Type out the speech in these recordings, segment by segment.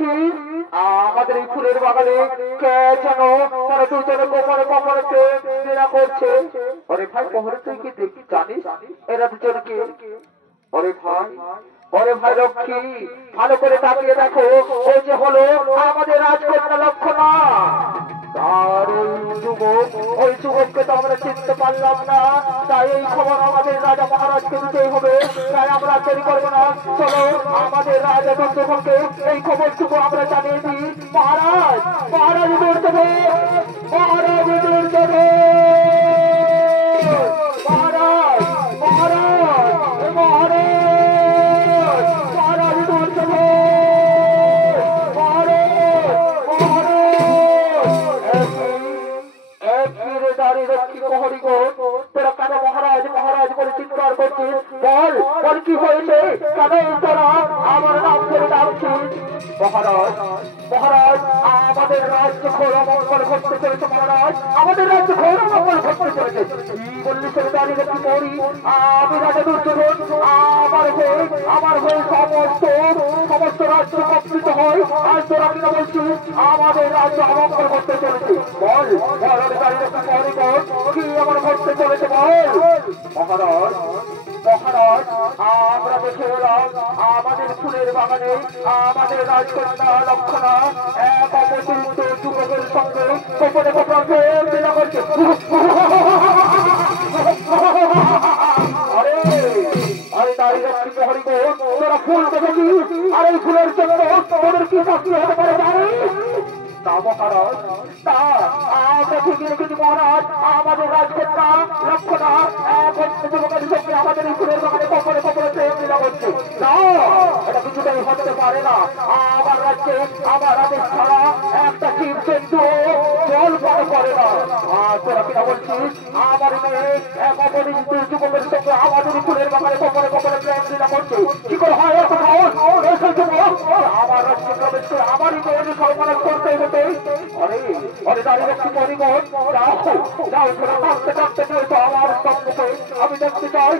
লক্ষ্মী আমাদের এই ফুলের বাগানে কে যেন তারা দুজনে গোপনে গোপনে ক্রীড়া করছে। আরে ভাই পহরে তুই কি দেখি জানিস এরা দুজনকে? আরে ভাই, ওরে ভাই লক্ষ্মী ভালো করে তাকিয়ে দেখো, ওই যে হলো আমাদের রাজকন্যা লক্ষণা। আর ওই যুবককে তো আমরা চিনতে পারলাম না, তাই এই খবর আমাদের রাজা মহারাজকে দিতেই হবে। তাই আমরা দেরি করবো না, চলো আমাদের রাজা দুর্যোধনকে এই খবরটুকু আমরা জানিয়ে দিই। মহারাজ, মহারাজ দুর্যোধন, মহারাজ দুর্যোধন, মহারাজ, মহারাজ, মহারাজ, মহারাজ দুর্যোধন, মহারাজ মহারাজ বলে চিৎকার করছিস? বল বল কি হয়েছে, কেন তোরা আমার নাম ধরে ডাকছিস? মহারাজ মহারাজ আমাদের রাজ্য ঘোর অমঙ্গল ঘটতে চলেছে। মহারাজ আমাদের রাজ্য ঘোর অমঙ্গল ঘটতে চলেছে। কি বললি সেটা দাঁড়িয়ে কি করি? আমি রাজা দুর্যোধন আমার হয়ে সমস্ত রাজ্য কর্তৃত হয়, আর তোরা কিনা বলছিস আমাদের রাজ্য অমঙ্গল ঘটতে চলেছে? বল বল দাঁড়িয়ে কি করি, বল কি আমার ঘটতে চলেছে বল। মহারাজ মহারাজ আমরা দেখে এলাম আমাদের ফুলের বাগানে আমাদের রাজকন্যা লক্ষণা এক অপরিচিত যুবকের সঙ্গে গোপনে গোপনে ক্রীড়া করছে। আরে আরে দাঁড়িয়ে রাখছি প্রহরী গো, তোরা ফুল দেখেছিস আর এই ফুলের জন্য তোদের কি শাস্তি হতে পারে জানিস? তা মহারাজ তা আমরা ঠিকই রেখেছি মহারাজ, আমাদের রাজকন্যা লক্ষণা এক যুবকের সঙ্গে আমাদের এই ফুলের বাগানে গোপনে গোপনে ক্রীড়া করছে। না এটা কিছুটাই হতে পারে না। আমার রাজ্যে আমার আদেশ ছাড়া একটা জীব জন্তু জল পান করে না। আর তোরা কিনা বলছিস আমার মেয়ে এক অপরিচিত যুবকের সঙ্গে আমাদের ফুলের বাগানে গোপনে গোপনে ক্রীড়া করছে? কি করে হয় এখন? আমার রাজ্যে প্রবেশ করে আমারই মেয়ে সর্বনাশ করতে হতে। আরে আরে দাঁড়িয়ে রাখছি পরিবহন, যাও যাও তোরা কাঁদতে কাঁদতে দিয়েছ আমার সম্মুখে। আমি দেখতে চাই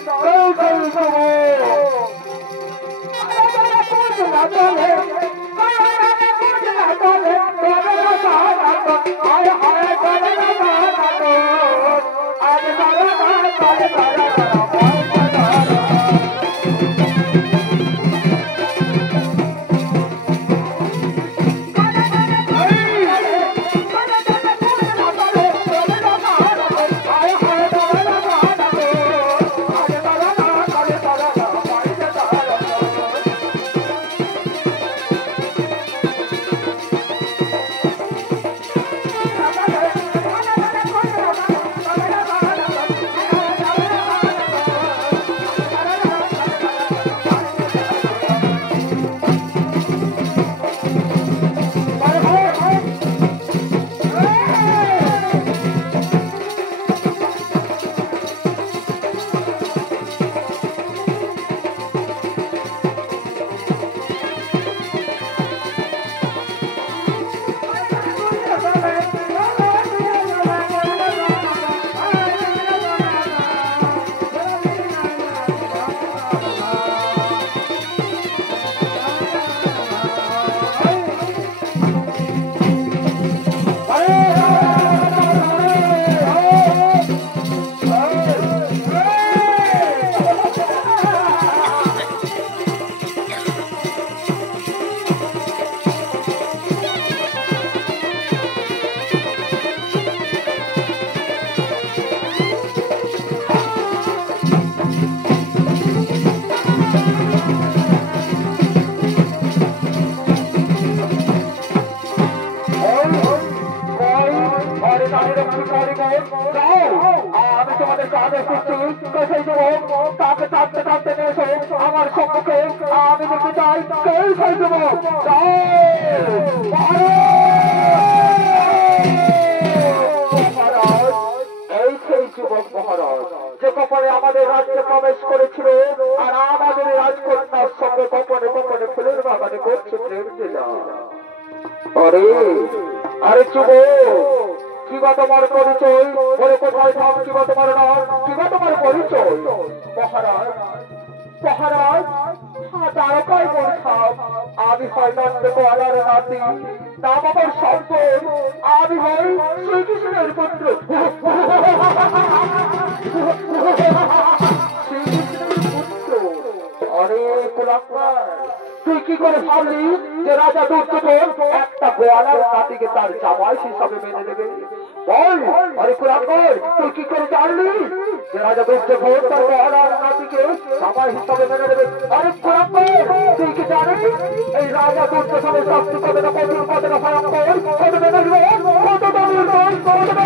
আমি তোমাদেরকে আদেশ দিচ্ছি, সেই যুবক তাকে থাকতে থাকতে এসো আমার সম্মুখে। আমি দেখতে চাই কে সেই যুবক। এই সেই যুবক মহারাজ যে গোপনে আমাদের রাজ্যে প্রবেশ করেছিল আর আমাদের রাজকন্যার সঙ্গে গোপনে গোপনে ফুলের বাগানে করছে প্রেম লীলা। আরে আরে যুবক, কি বা তোমার পরিচয়? বলে কোথায় থাম? কি বা তোমার নাম? কি বা তোমার পরিচয়? মহারাজ মহারাজ তারকাই বলছাম আমি হয় নন্দ গোয়ালার নাতি নাম আমার সম্পদ আমি হই শ্রীকৃষ্ণের পুত্র अरे তুই কি করে ভাবলি যে রাজা দুর্যোধন একটা গোয়ালার নাতিকে তার জামাই হিসাবে মেনে নেবে বল আরে কুলাঙ্গার তুই কি করে জানলি যে রাজা দুর্যোধন তার গোয়ালার নাতিকে জামাই হিসাবে মেনে নেবে আরে কুলাঙ্গার তুই কি জানিস এই রাজা দুর্যোধনের শাস্তি কতটা কঠিন কতটা ভয়ঙ্কর কতটা নির্মম কতটা নির্মম কতটা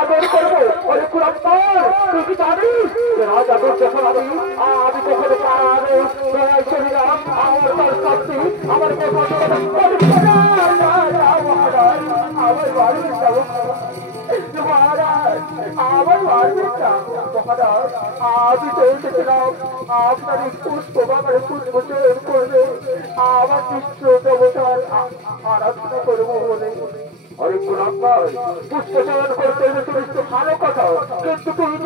আদর করবো ওই কুলাঙ্গার তুই কি জানিস রাজা দুর্যোধন আমি কখনো চলিলাম আমার তার শাস্তি আমার আমার বাড়ি যাবো আমি তো এসেছিলাম আপনার পুষ্প বাবার পুষ্প চয়ন করবে আমার নিশ্চ দেবতার আরাধনা করবো বলে अरे कुलांगार पुष्प चयन करते तुम तो भालो कथा किन्तु तुम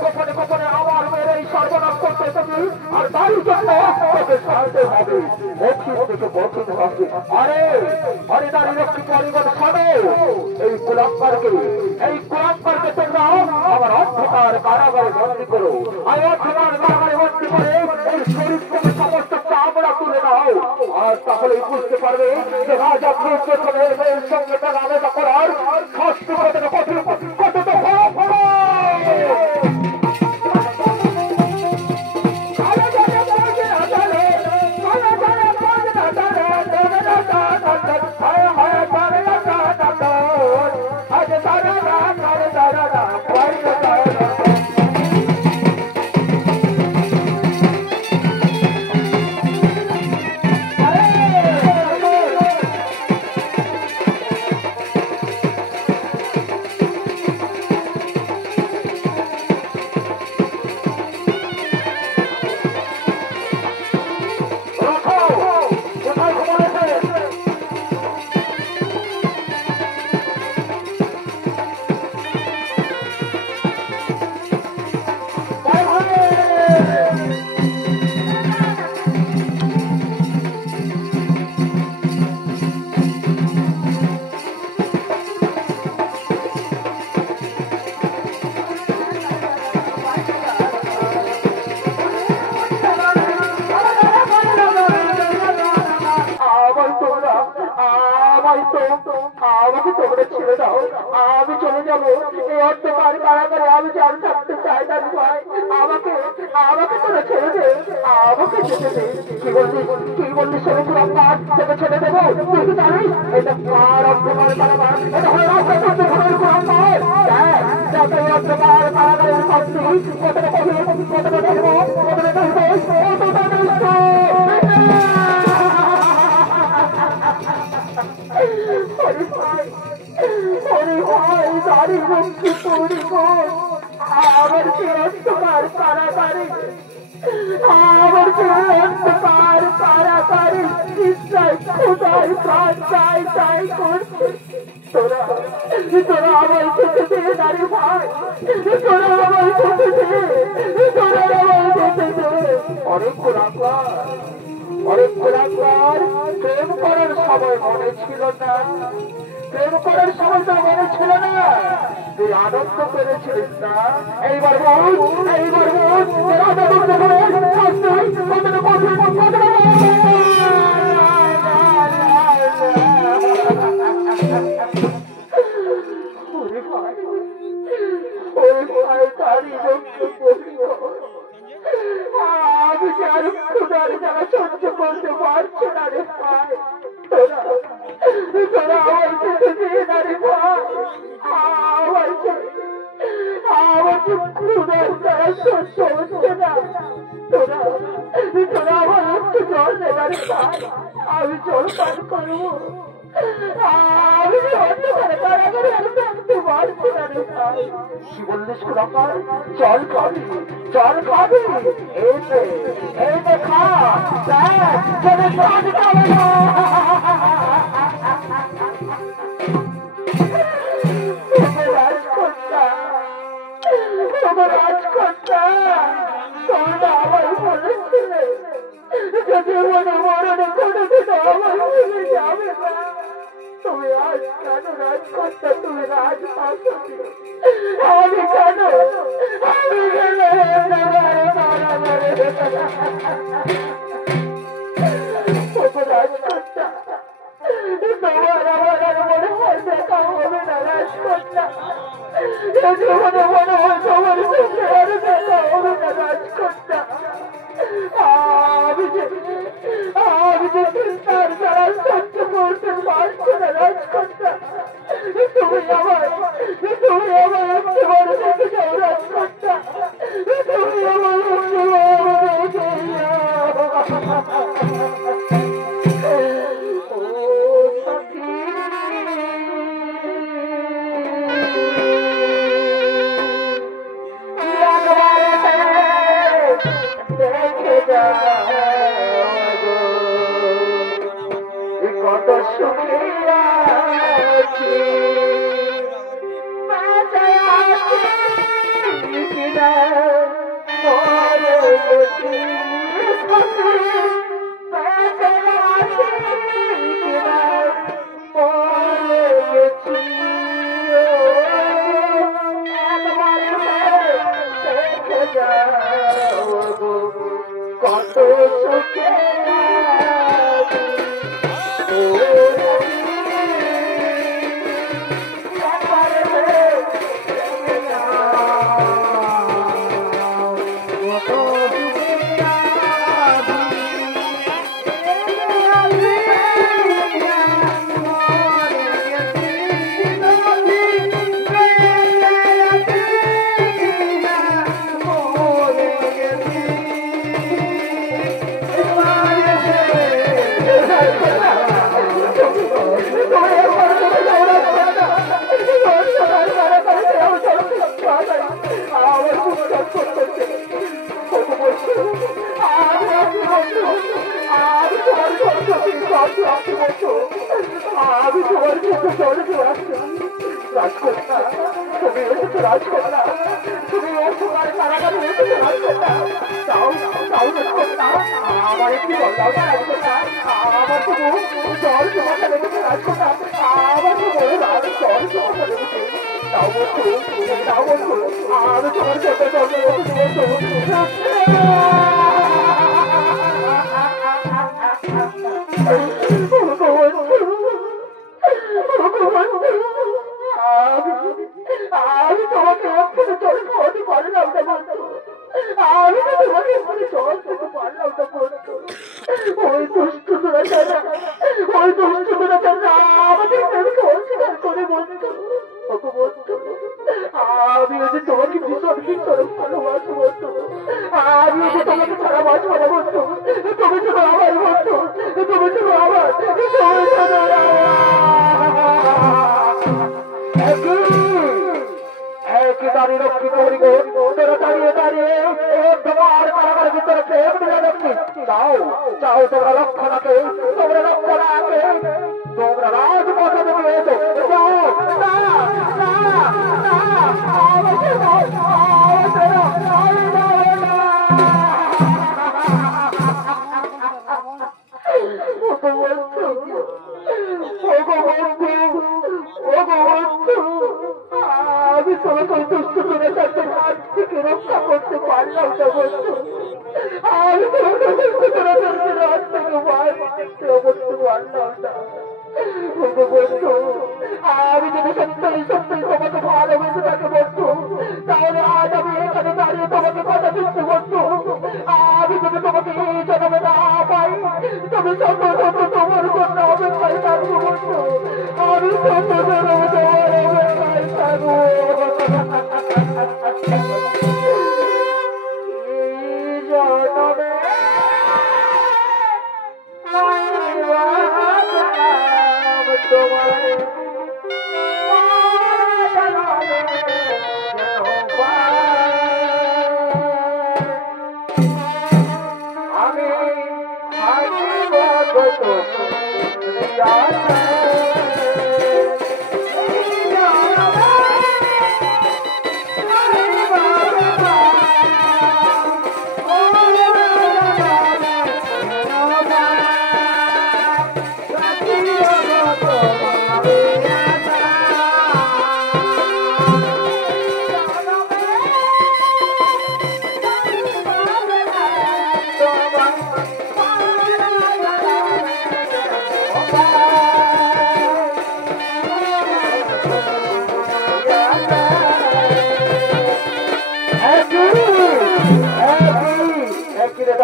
गोपने गोपने आमार मेरे सर्वनाश करते তুমি আর তার জন্য তোকে ছাড়তে হবে অফিস থেকে বসতে হবে আরে আরে নারী লক্ষ্মী পরিবার শোনো এই কুলাঙ্গারকে তোমরা আমার অন্ধকার কারাগারে বন্দী করো আর অন্ধকার কারাগারে বন্দী করে এর শরীর থেকে সমস্ত চামড়া তুলে নাও আর তাহলেই বুঝতে পারবে যে রাজা দুর্যোধনের মেয়ের সঙ্গে তার আলাদা করার শাস্তি কতটা কঠিন কতটা আমাকে তোমরা ছেড়ে দাও আমি চলে যাবো এই অন্ধকার কারাগারে আমি আর থাকতে চাই না ভাই আমাকে তোরা ছেড়ে দে আমাকে যেতে দে কি বললি শোনো কুলাঙ্গার তোকে ছেড়ে দেবো তুই কি জানিস এটা কার অন্ধকার কারাগার এটা হয় রাজা দুর্যোধনের কুলাঙ্গার দেখ এই অন্ধকার কারাগারের শাস্তি কতটা কঠিন কতটা নির্মম কতটা নির্দোষ কতটা আমার যে অন্ধকার কারাগারে খোদাই প্রাণ চাই করছে তোরা আমায় যেতে দে নারী ভাই তোরা আমায় যেতে দে অনেক কুলাঙ্গার প্রেম করার সময় মনে ছিল না প্রেম করার সময় তো মনে ছিল না তুই আনন্দ করেছিলিস না এইবার বল রাজা দুর্যোধনের শাস্তি কতটা কঠিন কতটা আমি যে আর ক্ষুধার জ্বালা সহ্য করতে পারছি না রে ভাই তোরা আমার যেতে দিয়ে না রে ভাই আমার যে ক্ষুধার জ্বালা সহ্য হচ্ছে না তোরা আমার একটু জল দেবা রে ভাই আমি জল পান করবো আমি অন্ধকারে কারাগারে আমি থাকতে পারছি না রে ভাই কি বললিস কুলাঙ্গার? জল খাবি, জল খাবি, এই যে খা, দেখ তোদের প্রাণ যাবে না। রাজকন্যা, রাজকন্যা, তোমরা আমায় বলেছিলে যদি মনে মরণে কোনোদিন আমায় ভুলে যাবে না। তুমি আজ কেন রাজকন্যা, তুমি রাজপাশে আমি কেন, আমি কেন রাজকন্যা? তোমার আমার আর মনে হয় দেখা হবে না রাজকন্যা। জীবনে মনে হয় তোমার সঙ্গে আর দেখা হবে না রাজকন্যা। আমি যে চিন্তার দ্বারা সহ্য করতে পারছি না রাজকন্যা। তুমি আমার একেবারে দেখে যাও রাজকন্যা। তুমি আমার কত সুখে আছি, বাঁচায় আছি কিনা মরে গেছি, বাঁচায় আছি কিনা মরে গেছি। একবার দেখে যাও কত সুখে আছি। আমি তোমার চোখে জলে রাজকন্যা, তুমি এসেছো রাজকন্যা, তুমি তোমার কারাগারে এসেছো রাজকন্যা। তাও রাজকন্যা, আমার একটি বললাম রাজকন্যা, আমার তো জল তোমাকে লেগেছে রাজকন্যা, আমার তো বলে জল তোমাকে লেগেছে। তাও বলছো, আমি তোমার চোখে জলে বলছো। আমি তোমাকে এক্ষুনি জল খাওয়াতে পারলাম না বন্ধু, আমি তো তোমাকে এক্ষুনি জল খেতে পারলাম না বন্ধু। ওই দুষ্ট দুরাচাররা আমাদের প্রেমকে অস্বীকার করে বন্ধু। আমি যে তোমাকে ভীষণ ভালোবাসি বন্ধু, আমি যে তোমাকে ছাড়া বাঁচবো না বন্ধু। তুমি শুধু আমার বন্ধু, তুমি শুধু আমার, তুমি শুধু একই দাঁড়িয়ে রক্ষী করি গো, তোরা দাঁড়িয়ে দাঁড়িয়ে তোমার কারাগারের ভিতরে প্রেম নিয়ে যাচ্ছি। চাও তোমরা লক্ষণাকে, তোমরা রাজপথে নেমে এসো। আমি তোমাকে দুষ্ট করে তাদের হাত থেকে রক্ষা করতে পারলাম না বন্ধু। আমি তোমাকে দুষ্ট করে তাদের হাত থেকে করতে পারলাম না বন্ধু। আমি যদি সত্যি তোমাকে ভালোবেসে থাকি বন্ধু, তাহলে আজ আমি এখানে দাঁড়িয়ে তোমাকে কথা দিচ্ছি বন্ধু। আমি যদি তোমাকে এই জন্মে না পাই, তুমি তোমার জন্য অপেক্ষায় থাকবো বন্ধু। আমি তোমার অপেক্ষায় থাকবো। তোমার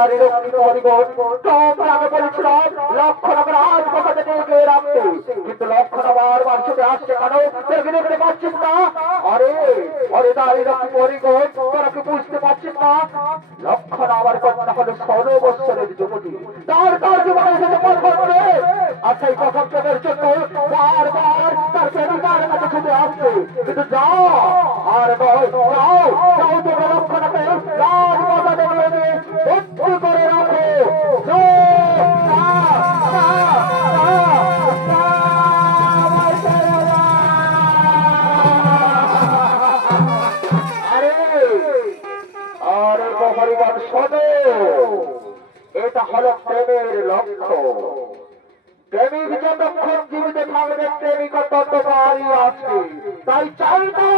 দাঁড়িয়ে রক্ষিত হরিগণ তোমরা আগে বলেছিলাম লক্ষণ আমার আজ কথা থেকে এগিয়ে রাখতে, কিন্তু লক্ষণ বারবার ছুটে আসছে কেন তোকে দেখতে পাচ্ছিস না? আরে আরে দাঁড়িয়ে রক্ষিত হরিগণ তোরা কি বুঝতে পারছিস না? লক্ষণ আমার কন্যা হলো 16 বৎসরের যুবতী, তার জীবনে এসেছে পরিবর্তনে। আর সেই পছন্দের জন্য বারবার তার প্রেমিকার কাছে ছুটে আসছে, কিন্তু যাও আর নয় যাও যাও তোমার লক্ষণকে রাজপথে দেখিয়ে দিয়ে বন্দি করে রাখো। আরে পরিবার শোনো, এটা হলো প্রেমের লক্ষ্য। প্রেমিক যতক্ষণ জীবিত থাকবে প্রেমিকা ততবারই আছে। তাই চাই না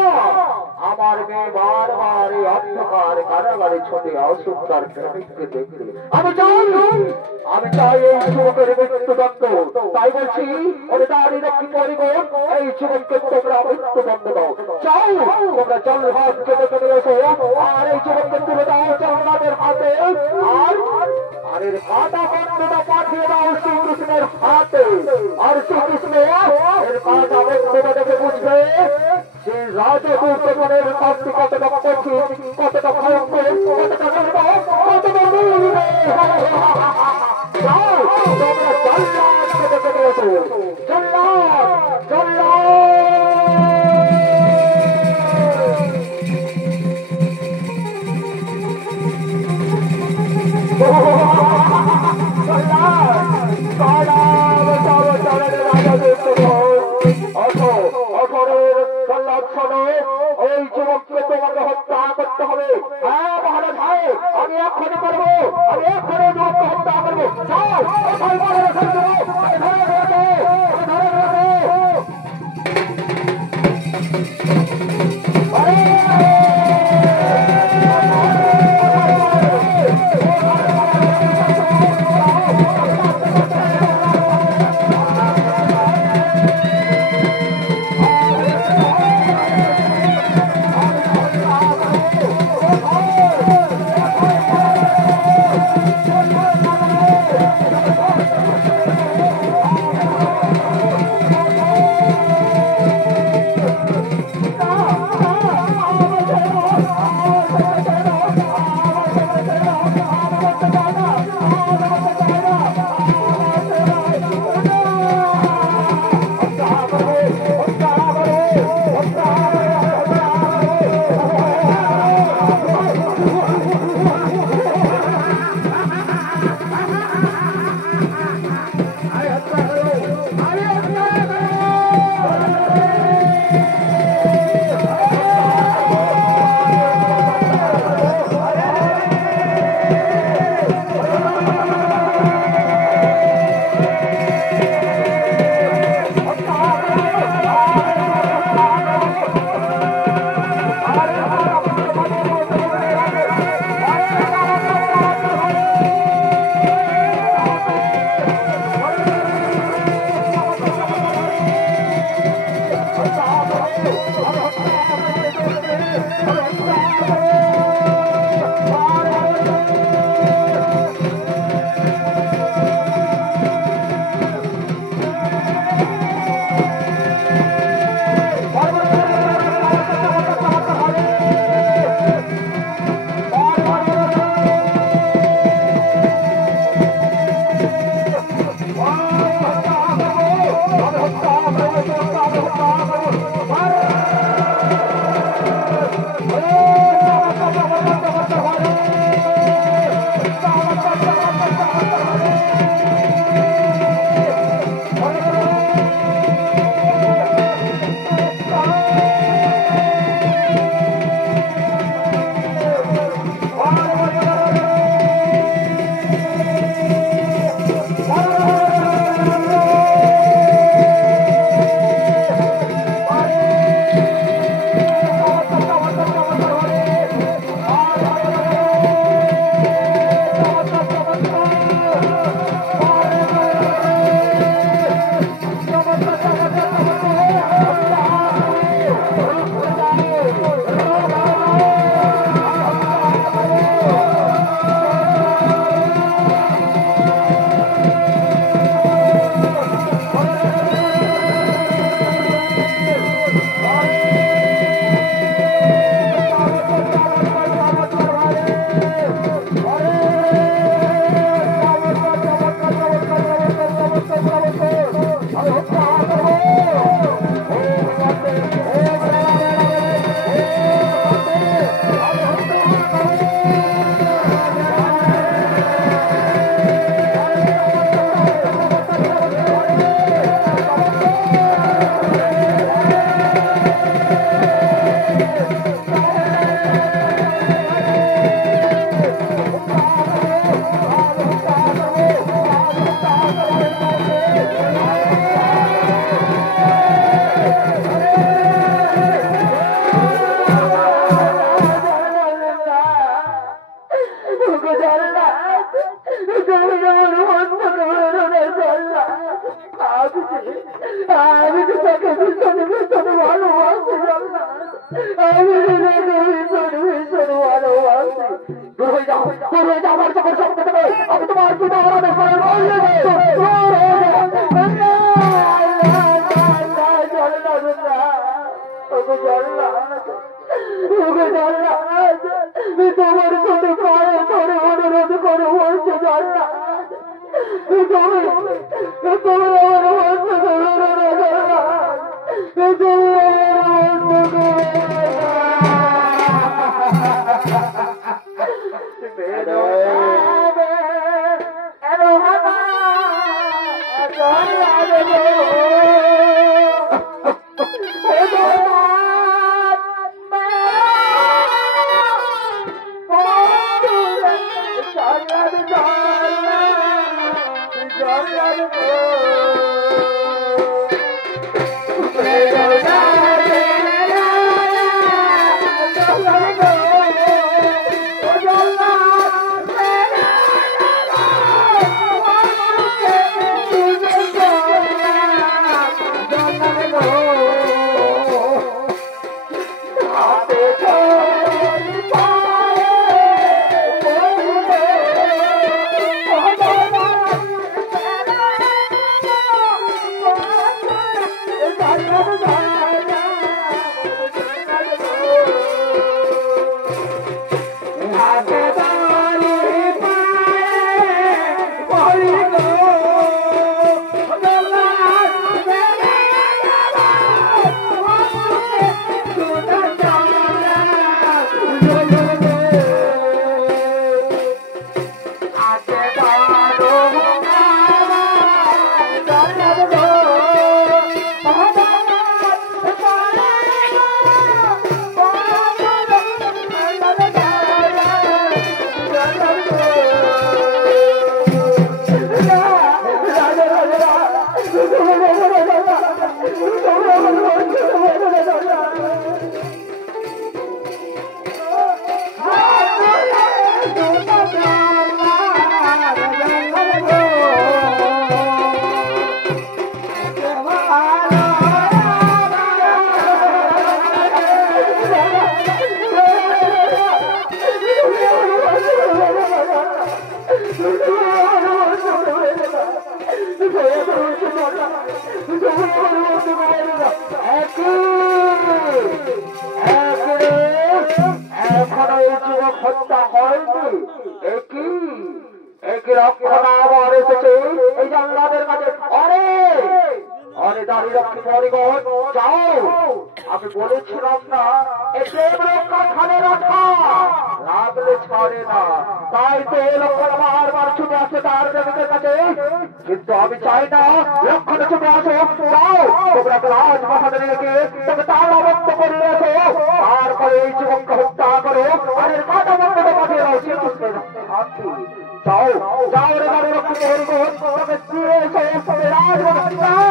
আমার মেয়ে বারবার এই অন্ধকার কারাগারে ছুটে আসুক তার প্রেমিককে দেখতে। আমি চাই এই যুবকের মৃত্যুদণ্ড। তাই বলছি ওরে দাঁড়িয়ে রক্ষী পরিগণ এই যুবককে তোমরা মৃত্যুদণ্ড দাও। চাও তোমরা জলহাট কেটে চলে এসো আর এই যুবককে তুলে দাও জলহাটের হাতে। আর এর কাটা বন্ধটা পাঠিয়ে দাও শ্রীকৃষ্ণের হাতে। আর শ্রীকৃষ্ণ এর কাটা বন্ধটা দেখে বুঝবে যে রাজদূতের শাস্তি কতটা কঠিন, কতটা ভয়ঙ্কর, কতটা নির্মম, কতটা মূল্যে। যাও তোমরা জল্লাদ কেটে চলে এসো। জল্লাদ এই যুবককে তোমাকে হত্যা করতে হবে। হ্যাঁ মহারাজ, হ্যাঁ আমি এক্ষুনি করবো, আমি এক্ষুনি যুবককে হত্যা করবো। তোকে ভীষণ ভীষণ ভালোবাসি আমি ভীষণ ভীষণ ভালোবাসি দূর হয়ে যাও আমার চোখের সামনে থেকে আমি তোমার পিতা আমাদের ঘরে বললে তোমার সাথে পায়ে ধরে অনুরোধ করে বলছে জানলা তুমি হত্যা হয়নি একই রক্ষণা আবার এসেছে এই জানলাদের কাছে অরে দাঁড়িয়ে রক্ষী পরিগণ যাও আমি বলেছিলাম না খানে রাখা রাখলে ছাড়ে না তাই তো লক্ষণ বারবার ছুটে আসে তার দেবীদের কাছে কিন্তু আমি চাই না লক্ষণে ছুটে আসো যাও তোমরা রাজমহাদের রেখে তোকে তার অবক্ত করে রেখো তারপরে এই যুবককে হত্যা করো আর এর কাটা বন্ধ পাঠিয়ে দাও শ্রীকৃষ্ণের হাতে যাও যাও রে গাড়ি রক্ষী পরিগণ তোকে দিয়ে এসে রাজমহারা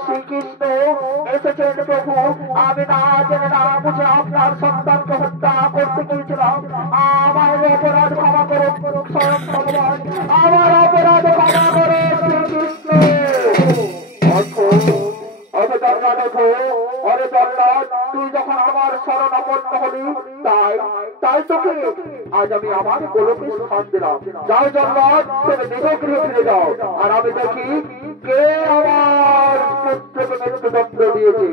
শ্রীকৃষ্ণ এসেছেন প্রভু আমি না জেনে না বুঝে আপনার সন্তানকে হত্যা করতে গিয়েছিলাম আমার অপরাধ ক্ষমা করো স্বয়ং ভগবান আমার অপরাধ ক্ষমা করো শ্রীকৃষ্ণ তুই যখন আমার শরণাপন্ন হলি তাই তোকে আজ আমি আমার গোলকে স্থান দিলাম যাও জল্লাদ তুমি নিজ গৃহে ফিরে যাও আর আমি দেখি কে আমার পুত্রকে মৃত্যুদণ্ড দিয়েছে?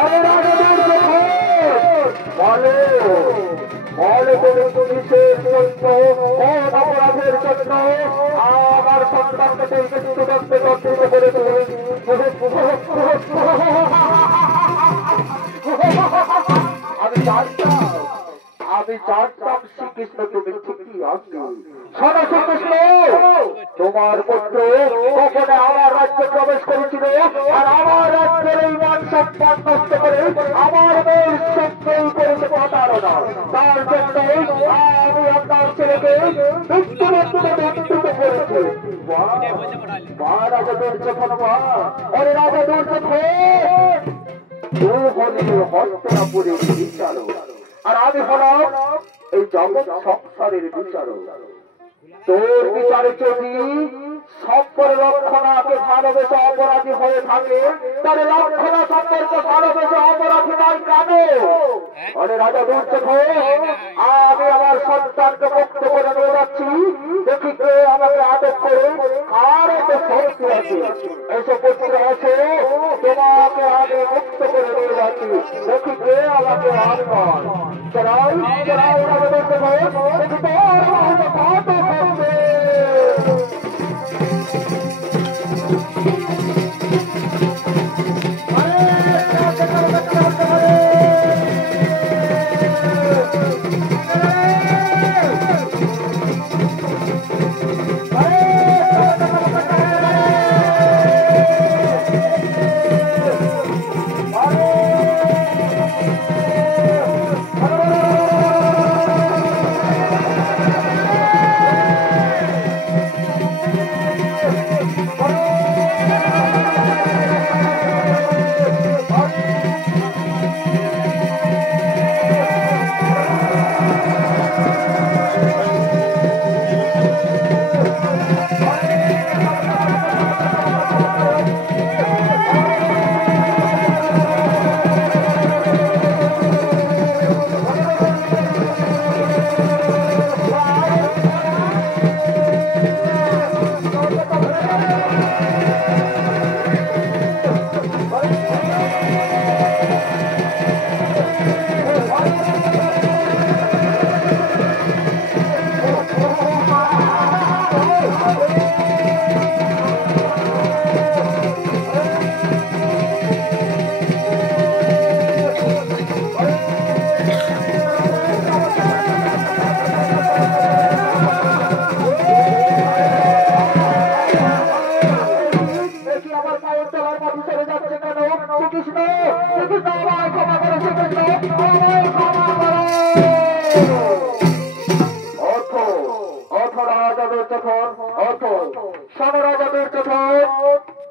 আমি বলে বলে তুমি কিসের জন্য, কোন অপরাধের জন্য আমার সন্তানকে মৃত্যুদণ্ডে দণ্ডিত করেছে? আমি জানতাম শ্রীকৃষ্ণ তুমি ঠিকই আসবে। শোনো শ্রীকৃষ্ণ, তোমার পুত্র কখনো আমার রাজ্যে প্রবেশ করেছিল আর আমার রাজ্যের এই মান সম্মান নষ্ট করে আমার মেয়ের সঙ্গেই করেছে প্রতারণা। তার জন্য আমি আপনার ছেলেকে মৃত্যুদণ্ড দণ্ডিত করেছি। রাজা দুর্যোধন, অরে রাজা দুর্যোধন, হস্তিনাপুরের বিচারক আর আমি হলাম এই জগৎ সংসারের বিচারক। তোর বিচারে যদি সম্পর্ক লক্ষণাকে ভালোবেসে অপরাধী হয়ে থাকে, তাহলে লক্ষণা সম্পর্ক ভালোবেসে অপরাধী নয় কেন? অরে রাজা দুর্যোধন, আমি আমার সন্তানকে মুক্ত করে নিয়ে যাচ্ছি। দেখি কে আমাকে আটক করে আর এত শক্তি আছে। এসে পুত্র আছে, তোমাকে আমি মুক্ত করে নিয়ে যাচ্ছি। দেখি কে আমাকে আটকান। চড়াই চড়াই রাজা দুর্যোধন, দেখি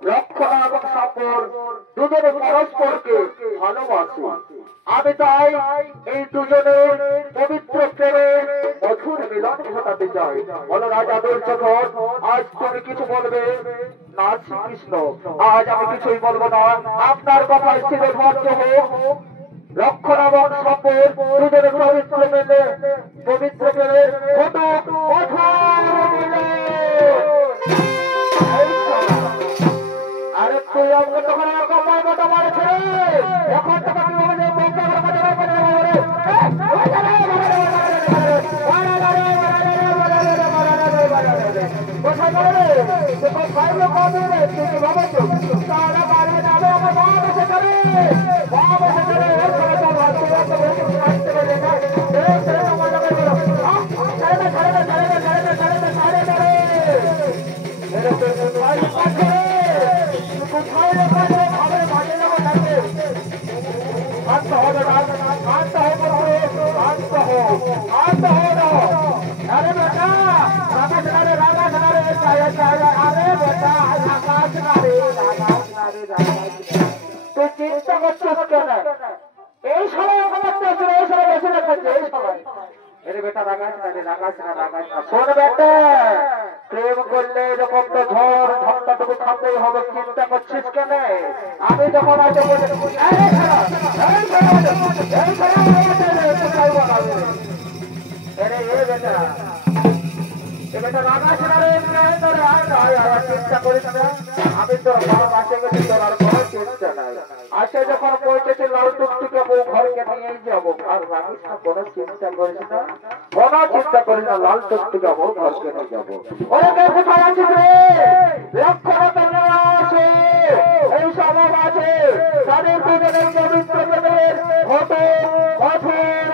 লক্ষণা এবং সম্পর দুজনে পরস্পরকে ভালোবাসে। আমি তাই এই দুজনের পবিত্র প্রেমে মধুর মিলন ঘটাতে চাই। বলো রাজা দুর্যোধন, আজ তুমি কিছু বলবে না? শ্রীকৃষ্ণ, আজ আমি কিছুই বলবো না। আপনার কথায় স্থিরে ভদ্র হোক। লক্ষণ এবং সম্পর দুজনের পবিত্র মেলে পবিত্র প্রেমে ঘটুক মধুর মিলন। আরে তুই আমাকে তখন কমায় কত মারছে, এখন তো আমি বলে বলতে কোথায় গেলে তোর বাইরে কবে রে? তুই বাবা তো সারা বাইরে যাবে, আমার মা বসে যাবে, মা বসে যাবে। ওর সারা তো ভাবতে ভাবতে বসে থাকতে পারে না। মজা করে বলো, ছাড়ে না ছাড়ে না ছাড়ে না ছাড়ে না ছাড়ে না ছাড়ে না রে কোথায় রে পাশে ভাবে ভাগে যাবো থাকবে। শান্ত হবে না, শান্ত হবে, শান্ত হো, শান্ত হো না। আরে বেটা রাগা সারে রাগা সারে চায়া চায়া, আরে বেটা রাগা সারে রাগা সারে রাগা। তুই চিন্তা করছিস কেন? এই সময় আমার তো এই সময় বেশি দেখাচ্ছে এই সময়। আরে বেটা রাগা সারে রাগা সারে রাগা। শোন বেটা, প্রেম করলে এরকম তো ঝড় ঝড়টাটুকু থামতেই হবে। চিন্তা করছিস কেন? আমি যখন আজ বেটা রাগা সারে চিন্তা করিস না। আমি তোর মা মাসে গেছি তোর আর কোনো চিন্তা নাই আসে যখন পৌঁছেছি লাল টুকটুকে বউ ঘরকে নিয়েই যাবো আর রাখিস না কোনো চিন্তা করিস না কোনো চিন্তা করিস না লাল টুকটুকে বউ ঘরকে নিয়ে যাবো ওরে কে কোথায় আছিস রে লক্ষ্য আছে এই সমাজ আছে তাদের দুজনের পবিত্র প্রেমের হতো কঠোর